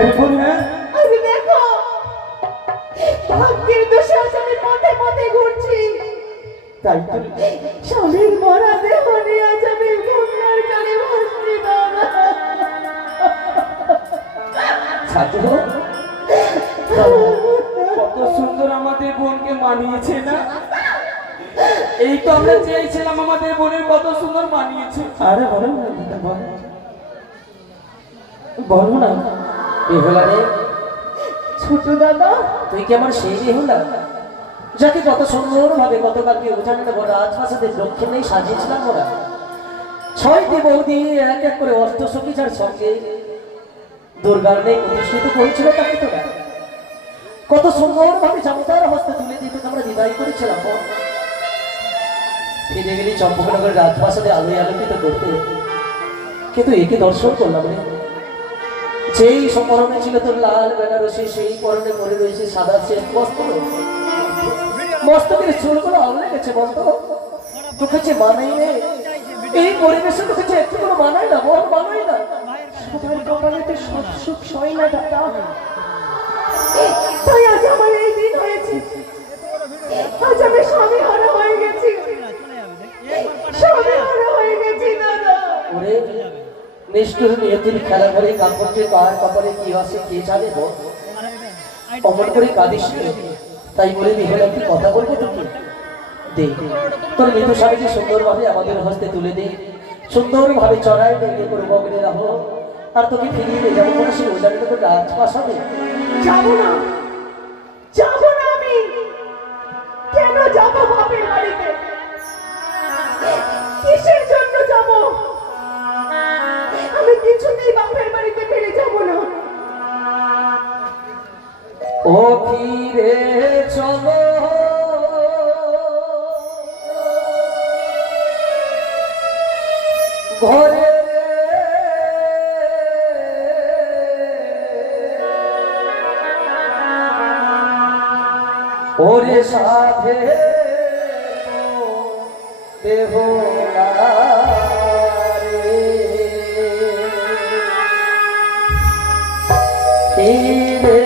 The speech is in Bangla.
আমি দেখো ভাগ্যের দোষে আজ আমি পথে পথে ঘুরছি। তাই তো স্বামীর মরা দেহ নিয়ে আজ আমি গঙ্গার জলে ভাসছি দাদা। ছাত্র কত সুন্দর আমাদের বোনকে মানিয়েছে না? এই তো আমরা চেয়েছিলাম আমাদের বোনের কত সুন্দর মানিয়েছে। আরে বলো না বলো না বেহুলা রে, ছোট দাদা তুই কি আমার সেই বেহুলা যাকে কত সুন্দর ভাবে গতকালকে উঠানটা বড় রাজপ্রাসাদের দক্ষিণে সাজিয়েছিলাম ওরা? 6টি বৌদি এক এক করে অষ্টসখী যার সঙ্গে দুর্গার নেই প্রতিষ্ঠিত করেছিল তাকে তোরা কত সুন্দর ভাবে জামতার হস্তে তুলে দিতে আমরা বিদায় করেছিলাম। ফিরে গেলি চম্পকনগরের রাজপ্রাসাদে আলোয় আলোকিত করতে, কিন্তু একে দর্শন করলাম রে। যেই পরনে ছিল তোর লাল বেনারসি, সেই পরনে পরে রয়েছে সাদা শেষ বস্ত্র, মস্তকের চুলগুলো আউলে গেছে। বলতো তোকে যে মানাই রে, এই পরিবেশে তোকে যে একটু কোনো মানায় না, বল মানায় না। সবার কপালেতে সব সুখ সয় না দাদা। তাই আজ আমার এই দিন হয়েছে, আজ আমি স্বামী হারা হয়ে গেছি, স্বামী হারা হয়ে গেছি দাদা। ওরে নিষ্ঠুর নিয়তির খেলা করে কাপড়ে কার কপালে কি আছে কে জানে। বল অমন করে কাঁদিস রে। তাই বলে বিহলে একটি কথা বলবো তোকে, দে তোর মৃত স্বামীকে সুন্দরভাবে আমাদের হস্তে তুলে দে, সুন্দরভাবে চড়াই ডেকে করে বগলে রাখো, আর তোকে ফিরিয়ে নিয়ে যাবো কোনো সে উজানিত করে রাজপ্রাসাদে। যাবো না, যাবো না আমি। কেন যাবো বাপের বাড়িতে? কিসের জন্য যাবো? আমি কিছুতেই বাপের বাড়িতে ফিরে যাবো না। ও ফিরে চলো ঘরে, ওরে সাধে বেহুলা রে, ফিরে